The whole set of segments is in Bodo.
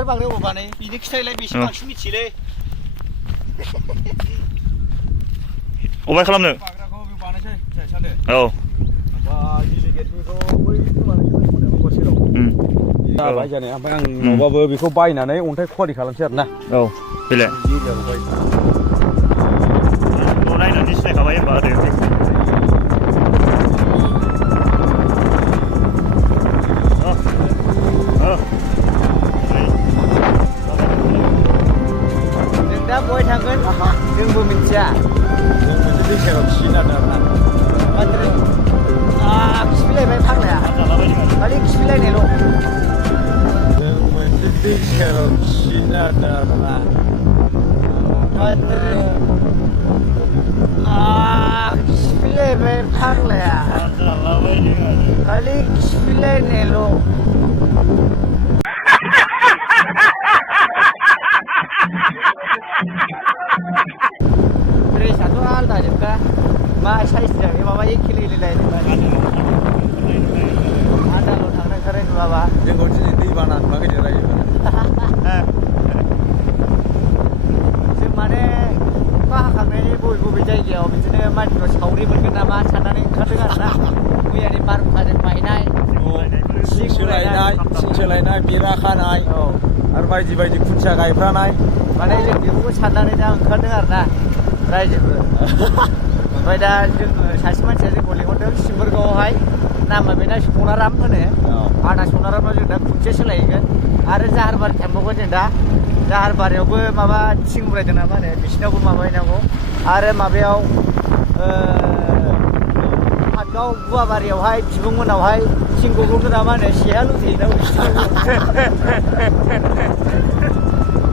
अन्थाइ बांग्राय अबाव बानाय बिनि खिथायलाय बिसो बांसिन मिथियोलै अबाय खालामनो बाग्राखौ बे बानायसै साले औ ओमफ्राय डिलिगेटनिखौ बै बानायसै गसेराव जाबाय जानाया ओमफ्राय आं न'बाबो बेखौ बायनानै अन्थाइ खुवारि खालामसै आरोना औ बेलाय नायनानै सिनायखाबाय होनबा ओरै जों दा बहाय थांगोन जोंबो मिथिया जों मोनसे दैसायाव खिनानै आरोना खिफिलायबाय फाग्लाया खालि खिफिलायनायल' जों मोनसे दैसायाव खिनानै आरोना खिफिलायबाय फाग्लाया खालि खिफिलायनायल' ड्रेसाथ' आलदा जोबखा मा साइज जाबाय माबा एखे लेलाय आदाल' थांनायखाराय नुवाबा जोंखौ दिनै दै बाना नुवाखै जों रायजोफोरा जों माने अखा हाखांनायनि बबे जायगायाव बिदिनो मानसिनाव सावरि मोनगोन नामा साननानै ओंखारदों आरोना मैयानि बारहुंखाजों बायनाय थिं सोलायनाय बेरा खानाय आरो बायदि बायदि खुन्थिया गायफ्रानाय माने जों बेफोरखौ साननानै दा ओंखारदों आरोना रायजोफोर ओमफ्राय दा जोङो सासे मानसिया जोंखौ लिंहरदों सिम्बोरगावआवहाय नामा बेना सनाराम होनो आदा सनारामाव जों दा खुन्थिया सोलायहैगोन आरो जाहारबारि थांबावगोन जों दा जाहारबारियावबो माबा थिं उरायदों ना मा होनो बिसिनावबो माबाहैनांगौ आरो माबायाव पाटगाव गुवाबारियावहाय बिबुंमोनावहाय थिं गब्लंदों ना मा होनो सेहा लुथैहैनांगौ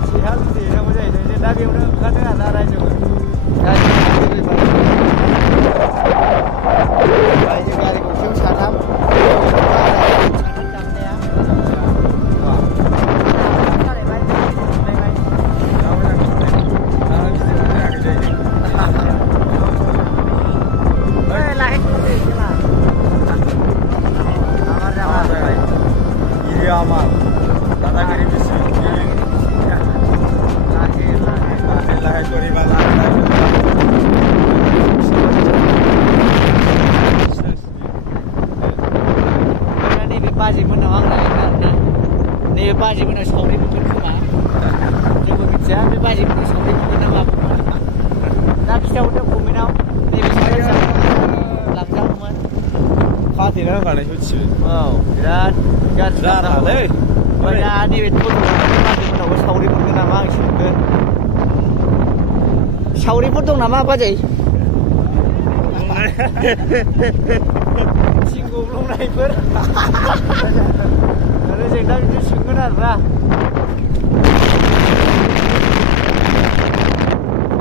सेहा लुथैहैनांगौ जाहैदों जों दा बेयावनो ओंखारदों आरोना रायजोफोर रायजो गारि गंसेयाव साथाम amal dadanggiri bisi lahir dari mana nैबे बाजैमोननाव आं लायगोन आरोना नैबे बाजैमोननाव सावरि मोनगोन खोमा जोंबो मिथिया बे बाजैमोननाव सावरि मोनगोन ना मागोन दा खिथाहरदों कमेन्टआव नैबे सावरियाव लांजागौमोन खाथेना होखानाय मिथियो औ बिराद गाज्रि जानालै ओमफ्राय दा नैबे बाजैमोननावबो सावरि मोनगोन नामा आं सोंगोन सावरिफोर दं नामा बाजै थिं गब्लंनायफोर आरो जों दा बिदि सोंगोन आरोना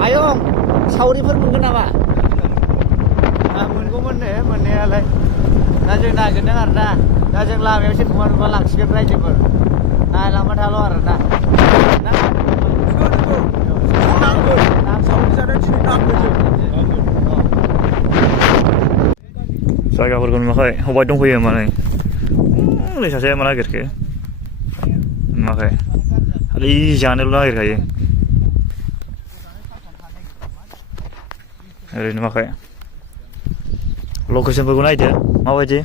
आयं सावरिफोर मोनगोन नामा मोनगौमोननो मोननायालाय दा जों नागिरदों आरोना दा जों लामायाव सोरखौबा नुबा लांसिगोन रायजोफोर नायलांबाय थाल' आरोना जायगाफोरखौ नुवाखै अबाय दंफैयो माने नै सासे मा नागिरखो नुवाखै खालि जानोल' नागिरखायो ओरै नुवाखै लकेसनफोरखौ नायदो माबायदि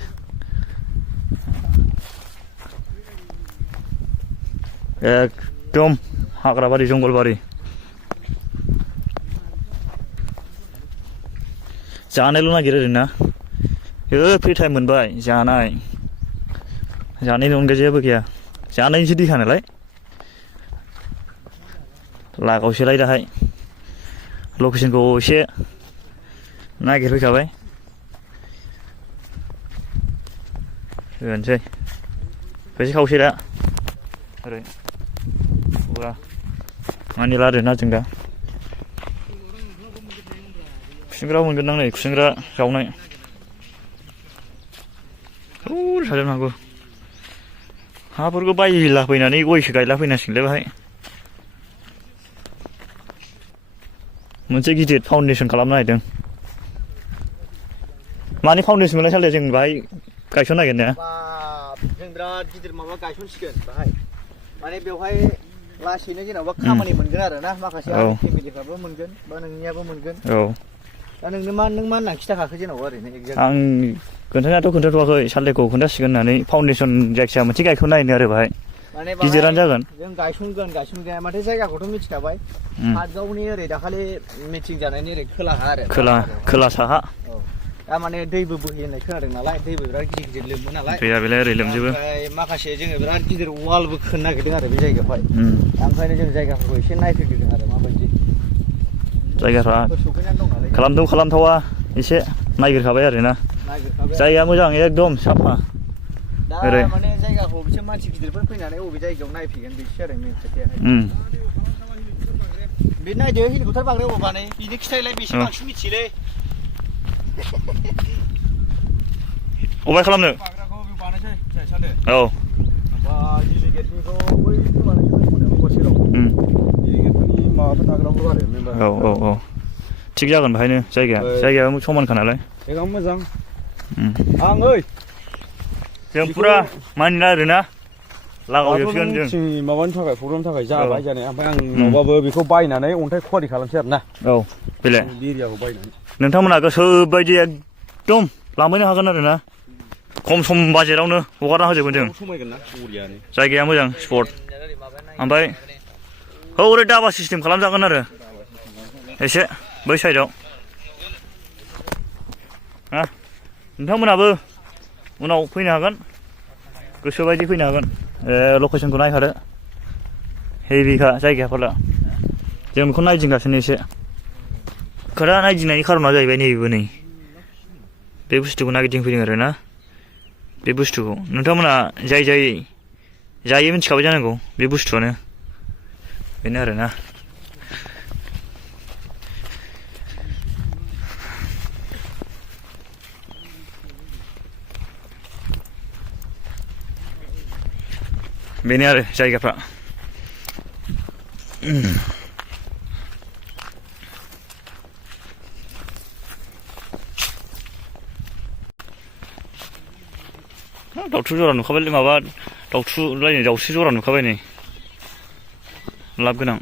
एकदम हाग्राबारि जंगलबारि जानायल' नागिरो ओरैना फ्रि टाइम मोनबाय जानायनि अनगायै जेबो गैया जानायनिसो दिखा नालाय लागावसोलाय दाहाय लकेसनखौ एसे नागिरफैखाबाय होनोसै फैसा खावसै दा ओरै मानि लादोना जों दा खुसेंग्रा मोनगोन दां नै खुसेंग्रा जावनाय साजोबनो हागौ हाफोरखौ बायला फैनानै गयसो गायला फैनांसिगोनलै बाहाय मोनसे गिदिर फाउन्डेसन खालामनो नागिरदों मानि फाउन्डेसन मोनलाय साले जों बाहाय गायसन नागिरनाया जों बिराद गिदिर माबा गायसनसिगोन बाहाय माने बेवहाय लासैनो जेनेबा खामानि मोनगोन आरो ना माखासे फेमिलिफ्राबो मोनगोन बा नोंनियाबो मोनगोन दा नों मा होनना खिथाखाखो जेनेबा ओरैनो एक्जेक्ट आं खोन्थानायाथ' खोन्थाथ'वाखै सालथेखौ खोन्थासिगोन होननानै फाउन्डेसन जायखिजाया मोनसे गायखौ नायनो आरो बाहाय माने गिदिरानो जागोन जों गायसनगोन माथो जायगाखौथ' मिथिखाबाय हाजोआवनि ओरै दाखालि मिटिं जानायनि ओरै खोलाहा आरो खोला साहा दा माने दैबो बोहैनाय खोनादों नालाय दैबो बिराद गिदिर लोमो नालाय दैया बेलाय ओरै लोमजोबो ओमफ्राय माखासे जोङो बिराद गिदिर वालबो खोनो नागिरदों आरो बे जायगायावहाय ओंखायनो जों जायगाफोरखौ एसे नायफैग्रोदों आरो माबायदि जायगाफ्रा खालामथावा एसे नायगिरखाबाय आरोना जायगाया मोजां एकदम साफा दा माने जायगाखौ बिसोर मानसि गिदिरफोर फैनानै बबे जायगायाव नायफैगोन बेसो आरो मेन खोथाया बे नायदो हेलिकप्टार बाग्रायाव बानाय बिनो खिथायलाय बेसे बांसिन मिथियोलै अबाय खालामनो औ औ थिग जागोन बेहायनो जायगाया समानखा नालाय मोजां जों फुरा मानिना आरोना लागावजोबसिगोन जों माबानि थाखाय प्रग्रामनि थाखाय जाबाय जानाया ओमफ्राय आं माबाबो बेखौ बायनानै अन्थाइ खुवारि खालामसै आरो ना औ बेलाय एरियाखौ बायनानै नोंथांमोना गोसो बायदि एकदम लांबायनो हागोन आरोना खम सम बाजेटावनो हगारना होजोबगोन जों जायगाया मोजां स्पट ओमफ्राय ओरै दाबा सिस्टेम खालामजागोन आरो एसे बै साइडआव नोंथांमोनाबो उनाव फैनो हागोन गोसोबायदि फैनो हागोन लकेसनखौ नायखादो हेभिखा जायगाफोरा जों बेखौ नायदिंगासिनो एसे खोथा नायदिंनायनि खारना जाहैबाय नैबेबो नै बे बुस्थुखौ नागिरदिंफैदों आरो ना बे बुस्थुखौ नोंथांमोना जायो मिथिखाबाय जानांगौ बे बुस्थुआनो बेनो आरोना बेनो आरो जायगाफ्रा दाउथु जरा नुखाबाय माबा दाउस्रि जरा नुखाबाय नै लाब गोनां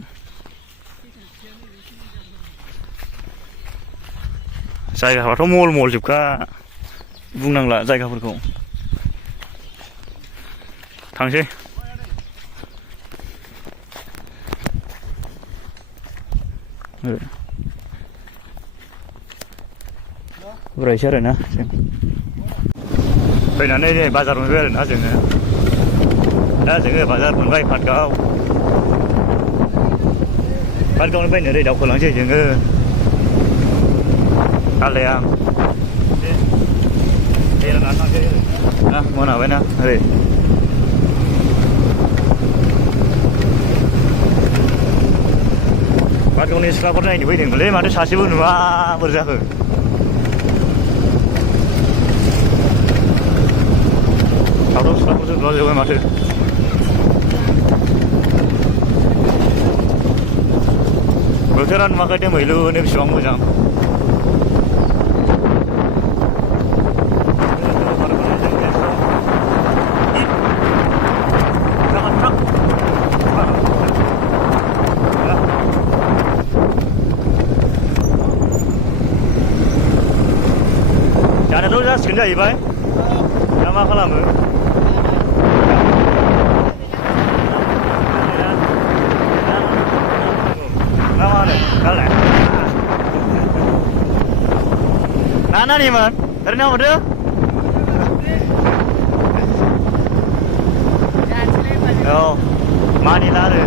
जायगाफ्राथ' मल जोबखा बुंनांला जायगाफोरखौ थांसै बुरायसै आरोना जों फैनानै नै बाजार मोनबाय आरोना जोङो दा जोङो बाजार मोनबाय पाटगावनो फैनो ओरै दावखोलांसै जोङो आलाया बेरायनानै थांसै ना मोनाबायना ओरै पाटगावनि सिख्लाफोर नायनो फैदोंमोनलै माथो सासेबो नुवा बोरै जाखो सावथाल सिख्लाफोरसो नुलाजोब्बाय माथो बोथोरा नुवाखै दोमैलुनो बेसेबां मोजां जानायाथ' जासिगोन जाहैबाय दा मा खालामो मा होनो दालाय नानिमोन ओरैनो हरदो औ मानिला आरो